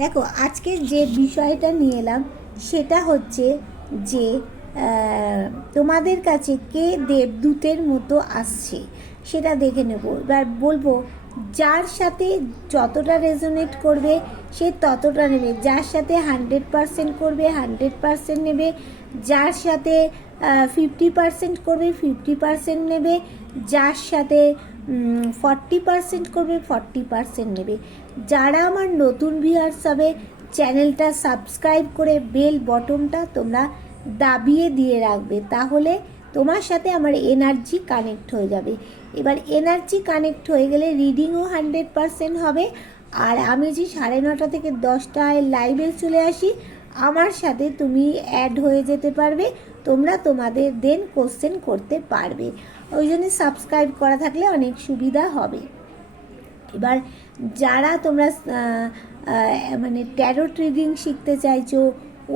দেখো আজকে যে বিষয়টা নিয়ে এলাম সেটা হচ্ছে যে তোমাদের কাছে কে দেবদূতের মতো আসছে সেটা দেখে নেব। এবার বলবো যার সাথে যতটা রেজোনেট করবে সে ততটা নেবে, যার সাথে 100% করবে 100% নেবে, যার সাথে 50% করবে 50% নেবে, যার সাথে 40% করবে 40% নেবে। যারা আমার নতুন ভিউয়ার্স হবে চ্যানেলটা সাবস্ক্রাইব করে বেল বটনটা তোমরা দাবিয়ে দিয়ে রাখবে, তাহলে তোমার সাথে আমার এনার্জি কানেক্ট হয়ে যাবে। এবার এনার্জি কানেক্ট হয়ে গেলে রিডিংও 100% হবে। আর আমি যে 9:30 থেকে 10টায় লাইভে চলে আসি আমার সাথে তুমি অ্যাড হয়ে যেতে পারবে, তোমরা তোমাদের দেন কোশ্চেন করতে পারবে। ওই জন্য সাবস্ক্রাইব করা থাকলে অনেক সুবিধা হবে। এবার যারা তোমরা মানে ট্যারোট রিডিং শিখতে চাইছো,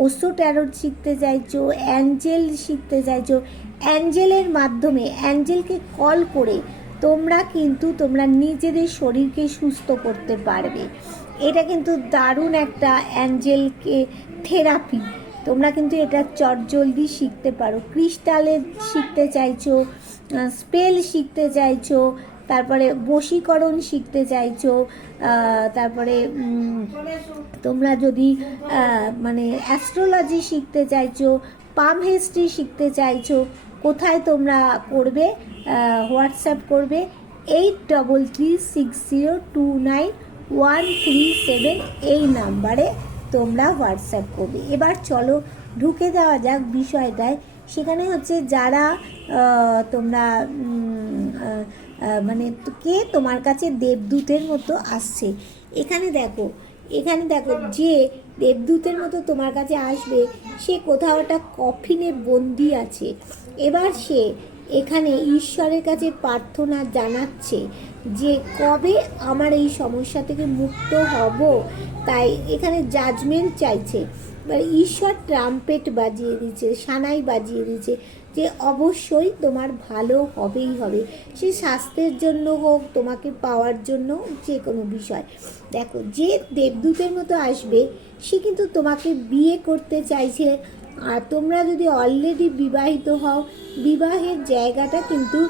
ওসো ট্যারোট শিখতে চাইছো, অ্যাঞ্জেল শিখতে চাইছো, অ্যাঞ্জেলের মাধ্যমে অ্যাঞ্জেলকে কল করে তোমরা নিজেদের শরীরকে সুস্থ করতে পারবে। এটা কিন্তু দারুণ একটা অ্যাঞ্জেলকে থেরাপি। তোমরা কিন্তু এটা চটজলদি শিখতে পারো। ক্রিস্টালের শিখতে চাইছো, স্পেল শিখতে চাইছো, তারপরে বশীকরণ শিখতে চাইছো, তারপরে তোমরা যদি মানে অ্যাস্ট্রোলজি শিখতে চাইছো, পাম হিস্ট্রি শিখতে চাইছো, কোথায় তোমরা করবে? হোয়াটসঅ্যাপ করবে 8336029137 এই নাম্বারে তোমরা হোয়াটসঅ্যাপ করবে। এবার চলো ঢুকে দেওয়া যাক বিষয়টায়। সেখানে হচ্ছে যারা তোমরা মানে কে তোমার কাছে দেবদূতের মতো আসছে। এখানে দেখো যে দেবদূতের মতো তোমার কাছে আসবে সে কোথাও একটা কফিনে বন্দি আছে। এবার সে এখানে ঈশ্বরের কাছে প্রার্থনা জানাচ্ছে যে কবে আমার এই সমস্যা থেকে মুক্ত হব, তাই এখানে জাজমেন্ট চাইছে। এবার ঈশ্বর ট্রাম্পেট বাজিয়ে দিচ্ছে, সানাই বাজিয়ে দিচ্ছে যে অবশ্যই তোমার ভালো হবেই হবে, সে স্বাস্থ্যের জন্য হোক, তোমাকে পাওয়ার জন্য, যে কোনো বিষয়। দেখো যে দেবদূতের মতো আসবে সে কিন্তু তোমাকে বিয়ে করতে চাইছে। আর তোমরা যদি অলরেডি বিবাহিত হও বিবাহের জায়গাটা কিন্তু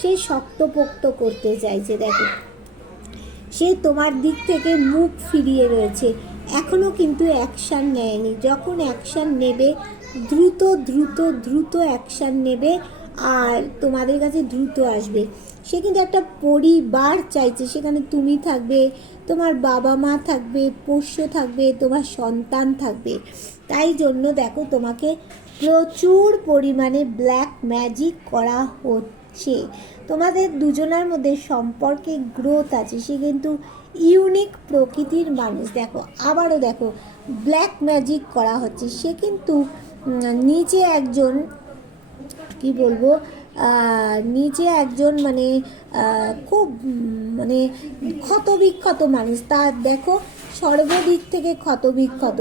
সে শক্তপোক্ত করতে চাইছে। দেখো সে তোমার দিক থেকে মুখ ফিরিয়ে রয়েছে, এখনও কিন্তু অ্যাকশান নেয়নি। যখন অ্যাকশান নেবে দ্রুত দ্রুত দ্রুত অ্যাকশান নেবে আর তোমাদের কাছে দ্রুত আসবে। সে কিন্তু একটা পরিবার চাইছে, সেখানে তুমি থাকবে, তোমার বাবা মা থাকবে, পোষ্য থাকবে, তোমার সন্তান থাকবে। তাই জন্য দেখো তোমাকে প্রচুর পরিমাণে ব্ল্যাক ম্যাজিক করা হচ্ছে। তোমাদের দুজনের মধ্যে সম্পর্কে গ্রোথ আছে, সে কিন্তু ইউনিক প্রকৃতির মানুষ। দেখো আবারও দেখো ব্ল্যাক ম্যাজিক করা হচ্ছে। সে কিন্তু নিজে একজন কি বলবো নিজে একজন মানে খুব মানে ক্ষতবিক্ষত মানুষ। তার দেখো সর্বদিক থেকে ক্ষতবিক্ষত।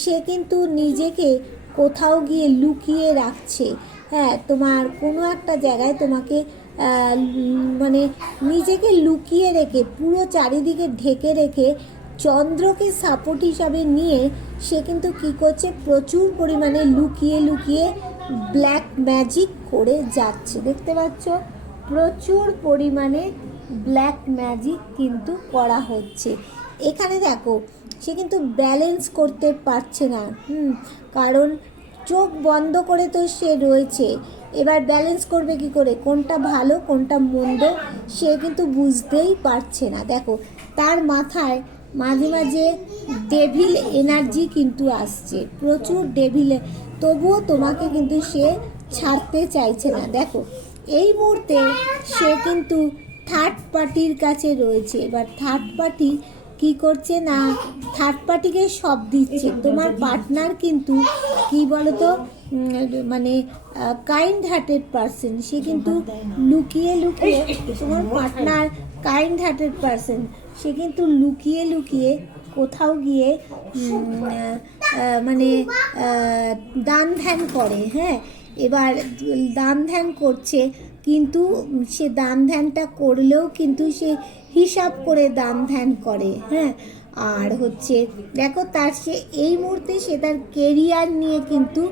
সে কিন্তু নিজেকে কোথাও গিয়ে লুকিয়ে রাখছে। হ্যাঁ, তোমার কোনো একটা জায়গায় তোমাকে মানে নিজেকে লুকিয়ে রেখে পুরো চারিদিকে ঢেকে রেখে চন্দ্রকে সাপোর্ট হিসাবে নিয়ে সে কিন্তু কী করছে, প্রচুর পরিমাণে লুকিয়ে লুকিয়ে ব্ল্যাক ম্যাজিক করে যাচ্ছে। দেখতে পাচ্ছ প্রচুর পরিমাণে ব্ল্যাক ম্যাজিক কিন্তু করা হচ্ছে। এখানে দেখো সে কিন্তু ব্যালেন্স করতে পারছে না, কারণ চোখ বন্ধ করে তো সে রয়েছে। এবার ব্যালেন্স করবে কি করে, কোনটা ভালো কোনটা মন্দ সে কিন্তু বুঝতেই পারছে না। দেখো তার মাথায় মাঝে মাঝে ডেভিল এনার্জি কিন্তু আসছে, প্রচুর ডেভিল, তবুও তোমাকে কিন্তু সে ছাড়তে চাইছে না। দেখো এই মুহূর্তে সে কিন্তু থার্ড পার্টির কাছে রয়েছে। এবার থার্ড পার্টি কি করছে না, থার্ড পার্টিকে সব দিচ্ছে। তোমার পার্টনার কিন্তু কি বলতো মানে কাইন্ড হার্টেড পারসন, সে কিন্তু লুকিয়ে লুকিয়ে, তোমার পার্টনার কাইন্ড হার্টেড পারসন, সে কিন্তু লুকিয়ে লুকিয়ে কোথাও গিয়ে মানে দান ধ্যান করে। হ্যাঁ, এবার দান ধ্যান করছে, কিন্তু সে দান ধ্যানটা করলেও কিন্তু সে হিসাব করে দান ধ্যান করে। হ্যাঁ, আর হচ্ছে দেখো তার সে এই মুহূর্তে সে তার কেরিয়ার নিয়ে কিন্তু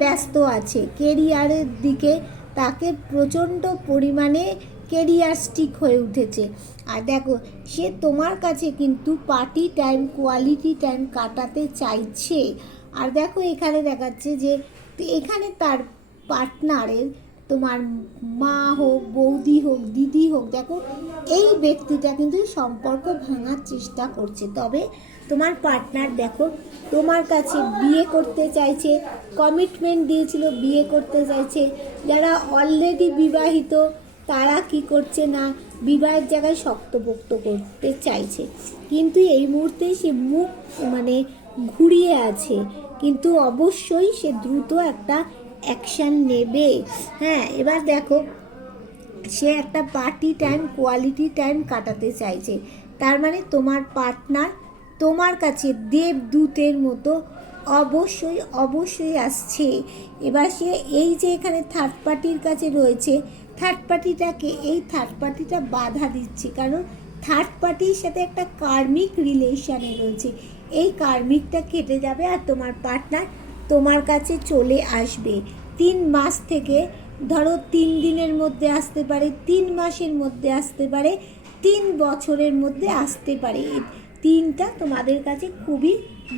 ব্যস্ত আছে, কেরিয়ারের দিকে তাকে প্রচণ্ড পরিমাণে কেরিয়ার স্টিক হয়ে উঠেছে। আর দেখো সে তোমার কাছে কিন্তু পার্টি টাইম, কোয়ালিটি টাইম কাটাতে চাইছে। আর দেখো এখানে দেখাচ্ছে যে এখানে তার পার্টনারের, তোমার মা হোক, বৌদি হোক, দিদি হোক, দেখো এই ব্যক্তিটা কিন্তু সম্পর্ক ভাঙার চেষ্টা করছে। তবে তোমার পার্টনার দেখো তোমার কাছে বিয়ে করতে চাইছে, কমিটমেন্ট দিয়েছিল, বিয়ে করতে চাইছে। যারা অলরেডি বিবাহিত তারা কি করছে না, বিবাহের জায়গায় শক্তপোক্ত করতে চাইছে, কিন্তু এই মুহূর্তে সে মুখ মানে ঘুরিয়ে আছে। কিন্তু অবশ্যই সে দ্রুত একটা অ্যাকশান নেবে। হ্যাঁ, এবার দেখো সে একটা পার্টি টাইম, কোয়ালিটি টাইম কাটাতে চাইছে। তার মানে তোমার পার্টনার তোমার কাছে দেবদূতের মতো অবশ্যই অবশ্যই আসছে। এবার সে এই যে এখানে থার্ড পার্টির কাছে রয়েছে, থার্ড পার্টিটাকে, এই থার্ড পার্টিটা বাধা দিচ্ছে, কারণ থার্ড পার্টির সাথে একটা কার্মিক রিলেশনে রয়েছে। এই কার্মিকটা কেটে যাবে আর তোমার পার্টনার তোমার কাছে চলে আসবে। 3 মাস থেকে ধরো 3 দিনের মধ্যে আসতে পারে, 3 মাসের মধ্যে আসতে পারে, 3 বছরের মধ্যে আসতে পারে। এই 3টা তোমাদের কাছে খুবই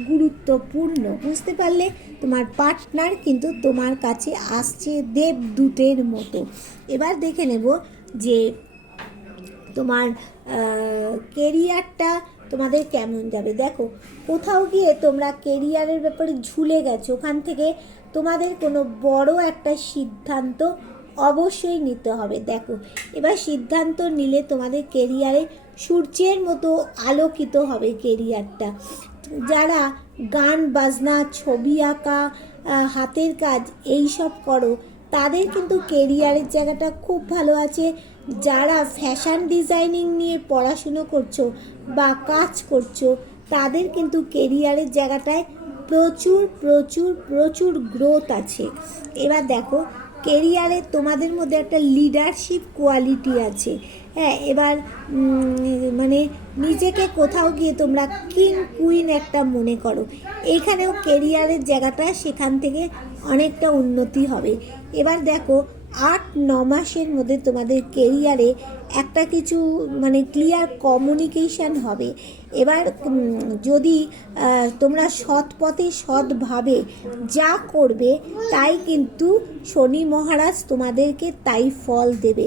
গুরুত্বপূর্ণ। বুঝতে পারলে? তোমার পার্টনার কিন্তু তোমার কাছে আসছে দেবদূতের মতো। এবার দেখে নেব যে তোমার কেরিয়ারটা তোমাদের কেমন যাবে। দেখো কোথাও গিয়ে তোমরা কেরিয়ারের ব্যাপারে ঝুলে গেছো, ওখান থেকে তোমাদের কোনো বড় একটা সিদ্ধান্ত অবশ্যই নিতে হবে। দেখো এবার সিদ্ধান্ত নিলে তোমাদের কেরিয়ারে সূর্যের মতো আলোকিত হবে কেরিয়ারটা। যারা গান বাজনা, ছবি আঁকা, হাতের কাজ এই সব করো তাদের কিন্তু কেরিয়ারের জায়গাটা খুব ভালো আছে। যারা ফ্যাশন ডিজাইনিং নিয়ে পড়াশুনো করছো বা কাজ করছো তাদের কিন্তু কেরিয়ারের জায়গাটায় প্রচুর প্রচুর প্রচুর গ্রোথ আছে। এবার দেখো কেরিয়ারে তোমাদের মধ্যে একটা লিডারশিপ কোয়ালিটি আছে। হ্যাঁ, এবার মানে নিজেকে কোথাও গিয়ে তোমরা কিং কুইন একটা মনে করো। এইখানেও কেরিয়ারের জায়গাটা সেখান থেকে অনেকটা উন্নতি হবে। এবার দেখো 8-9 মাসের মধ্যে তোমাদের কেরিয়ারে একটা কিছু মানে ক্লিয়ার কমিউনিকেশান হবে। এবার যদি তোমরা সৎ পথে সৎভাবে যা করবে তাই কিন্তু শনি মহারাজ তোমাদেরকে তাই ফল দেবে।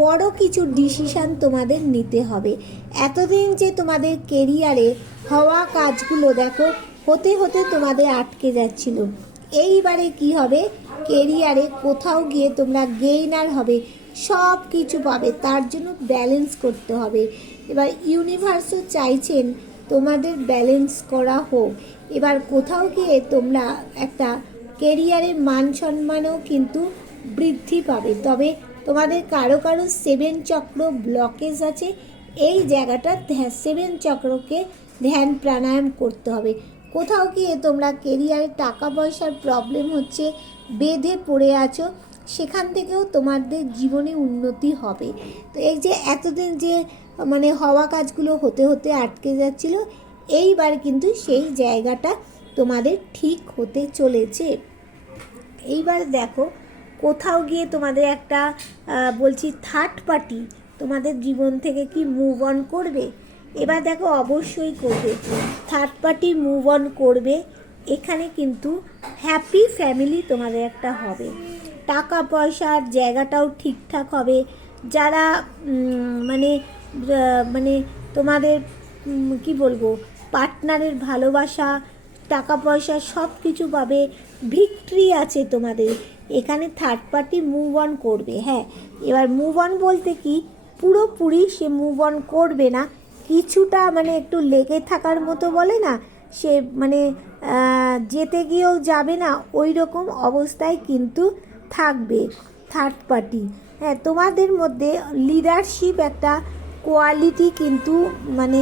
বড় কিছু ডিসিশান তোমাদের নিতে হবে। এতদিন যে তোমাদের কেরিয়ারে হওয়া কাজগুলো দেখো হতে হতে তোমাদের আটকে যাচ্ছিল, এইবারে কি হবে, কেরিয়ারে কোথাও গিয়ে তোমরা গেইনার হবে, সব কিছু পাবে। তার জন্য ব্যালেন্স করতে হবে। এবার ইউনিভার্সও চাইছেন তোমাদের ব্যালেন্স করা হোক। এবার কোথাও গিয়ে তোমরা একটা কেরিয়ারের মান সম্মানও কিন্তু বৃদ্ধি পাবে। তবে তোমাদের কারো কারো 7 চক্র ব্লকেজ আছে, এই জায়গাটা 7 চক্রকে ধ্যান প্রাণায়াম করতে হবে। কোথাও গিয়ে তোমরা কেরিয়ারে টাকা পয়সার প্রবলেম হচ্ছে, বেঁধে পড়ে আছো, সেখান থেকেও তোমাদের জীবনে উন্নতি হবে। তো এই যে এতদিন যে মানে হওয়া কাজগুলো হতে হতে আটকে যাচ্ছিল, এইবার কিন্তু সেই জায়গাটা তোমাদের ঠিক হতে চলেছে। এইবার দেখো কোথাও গিয়ে তোমাদের একটা বলছি থার্ড পার্টি তোমাদের জীবন থেকে কি মুভ অন করবে। এবার দেখো অবশ্যই করবে, থার্ড পার্টি মুভ অন করবে। এখানে কিন্তু হ্যাপি ফ্যামিলি তোমাদের একটা হবে, টাকা পয়সার জায়গাটাও ঠিকঠাক হবে। যারা মানে মানে তোমাদের কি বলবো, পার্টনারের ভালোবাসা, টাকা পয়সা সব কিছু পাবে, ভিক্টরি আছে তোমাদের। এখানে থার্ড পার্টি মুভ অন করবে। হ্যাঁ, এবার মুভ অন বলতে কি, পুরোপুরি সে মুভ অন করবে না, কিছুটা মানে একটু লেগে থাকার মতো বলে না, সে মানে যেতে গিয়েও যাবে না, ওই রকম অবস্থায় কিন্তু থাকবে থার্ড পার্টি। হ্যাঁ, তোমাদের মধ্যে লিডারশিপ একটা কোয়ালিটি কিন্তু মানে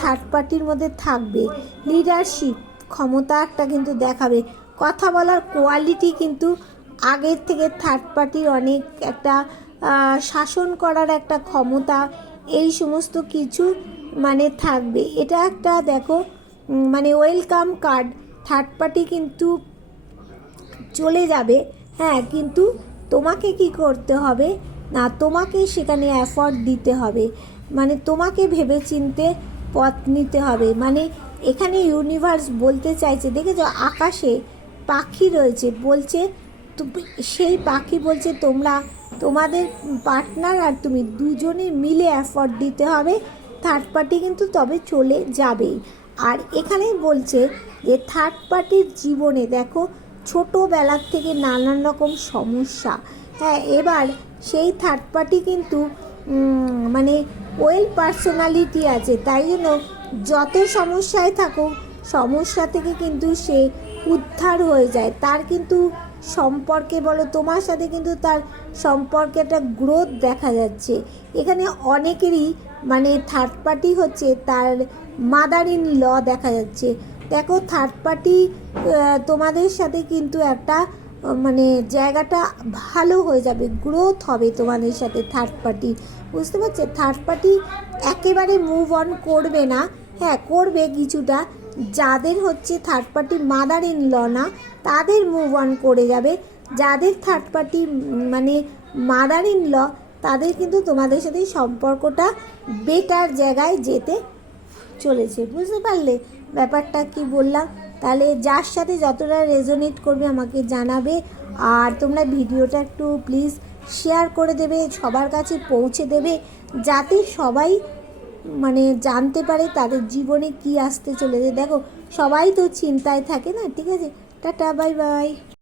থার্ড পার্টির মধ্যে থাকবে। লিডারশিপ ক্ষমতা একটা কিন্তু দেখাবে, কথা বলার কোয়ালিটি কিন্তু আগের থেকে থার্ড পার্টির অনেক একটা শাসন করার একটা ক্ষমতা, এই সমস্ত কিছু মানে থাকবে। এটা একটা দেখো মানে ওয়েলকাম কার্ড, থার্ড পার্টি কিন্তু চলে যাবে। হ্যাঁ, কিন্তু তোমাকে কি করতে হবে না, তোমাকে সেখানে এফর্ট দিতে হবে, মানে তোমাকে ভেবেচিন্তে পথ নিতে হবে। মানে এখানে ইউনিভার্স বলতে চাইছে, দেখেছো আকাশে পাখি রয়েছে, বলছে সেই পাখি বলছে তোমরা তোমাদের পার্টনার আর তুমি দুজনে মিলে এফর্ট দিতে হবে, থার্ড পার্টি কিন্তু তবে চলে যাবেই। আর এখানেই বলছে যে থার্ড পার্টির জীবনে দেখো ছোটোবেলার থেকে নানান রকম সমস্যা। হ্যাঁ, এবার সেই থার্ড পার্টি কিন্তু মানে ওয়েল পার্সোনালিটি আছে, তাই জন্য যত সমস্যায় থাকুক সমস্যা থেকে কিন্তু সে উদ্ধার হয়ে যায়। তার কিন্তু সম্পর্কে বলো তোমার সাথে কিন্তু তার সম্পর্কে একটা গ্রোথ দেখা যাচ্ছে। এখানে অনেকেরই মানে থার্ড পার্টি হচ্ছে তার মাদার ইন ল দেখা যাচ্ছে। দেখো থার্ড পার্টি তোমাদের সাথে কিন্তু একটা মানে জায়গাটা ভালো হয়ে যাবে, গ্রোথ হবে তোমাদের সাথে থার্ড পার্টি, বুঝতে পারছো? থার্ড পার্টি একেবারে মুভ অন করবে না, হ্যাঁ করবে কিছুটা। যাদের হচ্ছে third party mother in law না, তাদের মুভ অন করে যাবে। যাদের থার্ড পার্টি মানে মাদার ইন ল, তাদের কিন্তু তোমাদের সাথে সম্পর্কটা বেটার জায়গায় যেতে চলেছে। বুঝতে পারলে ব্যাপারটা কি বললাম? তাহলে যার সাথে যতটা রেজোনেট করবে আমাকে জানাবে। আর তোমরা ভিডিওটা একটু প্লিজ শেয়ার করে দেবে, সবার কাছে পৌঁছে দেবে, যাতে সবাই মানে জানতে পারে তাদের জীবনে কি আসতে চলেছে। দেখো সবাই তো চিন্তায় থাকে না, ঠিক আছে? Tata, bye bye.